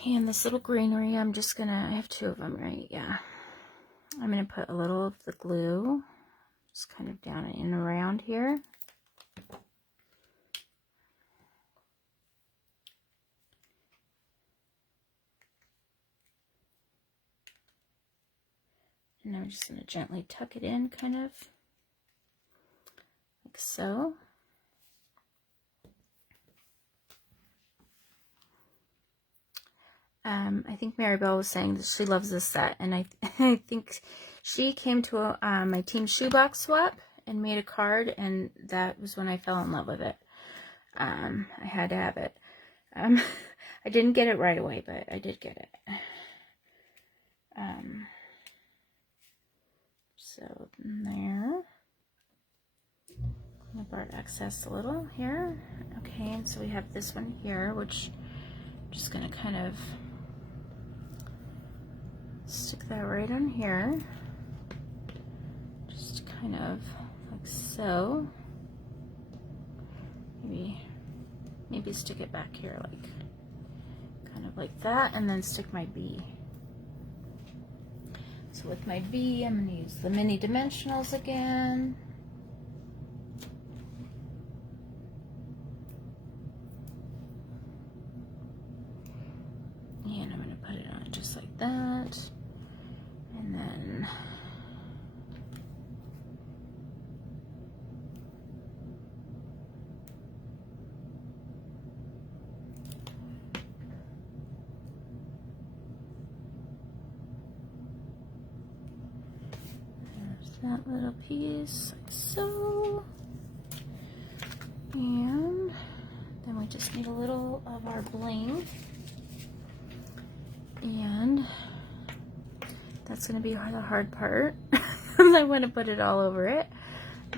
Okay, and this little greenery, I'm just gonna, I have two of them, right? Yeah. I'm gonna put a little of the glue just kind of down and around here. And I'm just gonna gently tuck it in, kind of like so. I think Maribel was saying that she loves this set, and I think she came to my team shoebox swap and made a card, and that was when I fell in love with it. I had to have it. I didn't get it right away, but I did get it. So there. I'm gonna bar excess a little here. Okay, and so we have this one here, which I'm just gonna kind of stick that right on here, just kind of like so. Maybe stick it back here, like kind of like that, and then stick my bee. So with my bee, I'm going to use the mini dimensionals again. And I'm going to put it on just like that. And then that little piece, like so. And then we just need a little of our bling. And that's going to be the hard part. I want to put it all over it,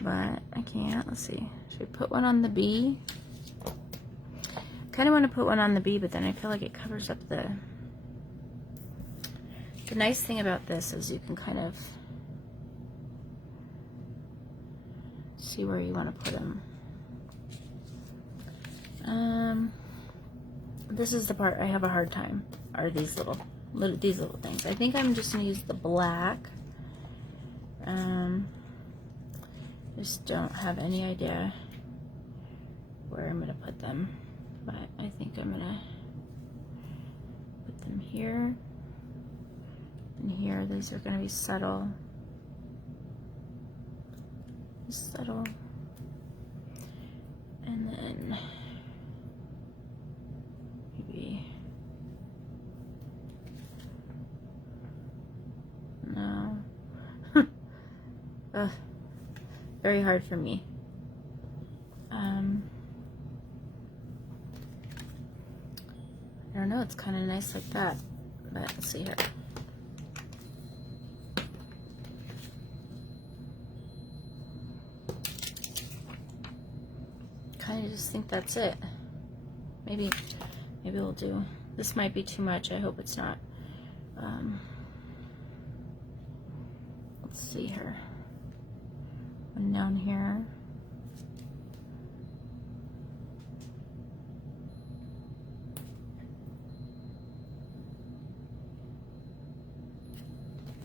but I can't. Let's see. Should we put one on the bee? Kind of want to put one on the bee, but then I feel like it covers up the nice thing about this is you can kind of see where you want to put them. This is the part I have a hard time, are these little things. I think I'm just gonna use the black. Just don't have any idea where I'm gonna put them, but I think I'm gonna put them here and here. These are gonna be subtle. Subtle, and then maybe no. Very hard for me. I don't know, it's kind of nice like that, but let's see here. I just think that's it. Maybe we'll do, this might be too much. I hope it's not. Let's see here. One down here.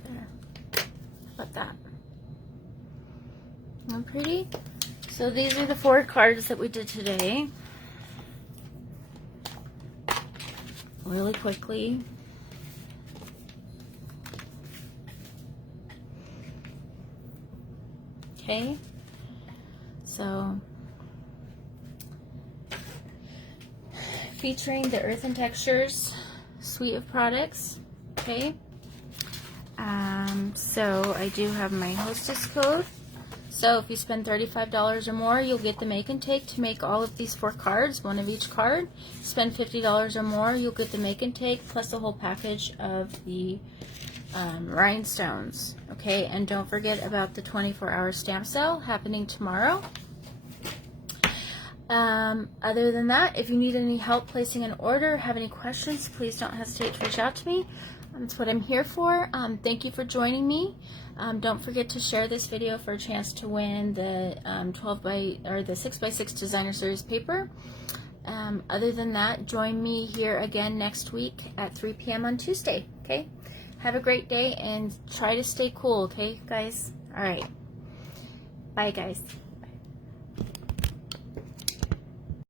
There. How about that? Isn't that pretty? So these are the 4 cards that we did today. Really quickly. Okay. So featuring the Earthen Textures suite of products. Okay. So I do have my hostess code. So if you spend $35 or more, you'll get the make and take to make all of these 4 cards, one of each card. Spend $50 or more, you'll get the make and take plus a whole package of the rhinestones. Okay, and don't forget about the 24-hour stamp sale happening tomorrow. Other than that, if you need any help placing an order, have any questions, please don't hesitate to reach out to me. That's what I'm here for. Thank you for joining me. Don't forget to share this video for a chance to win the 6x6 designer series paper. Other than that, join me here again next week at 3 p.m. on Tuesday, okay? Have a great day and try to stay cool, okay, guys? All right. Bye, guys.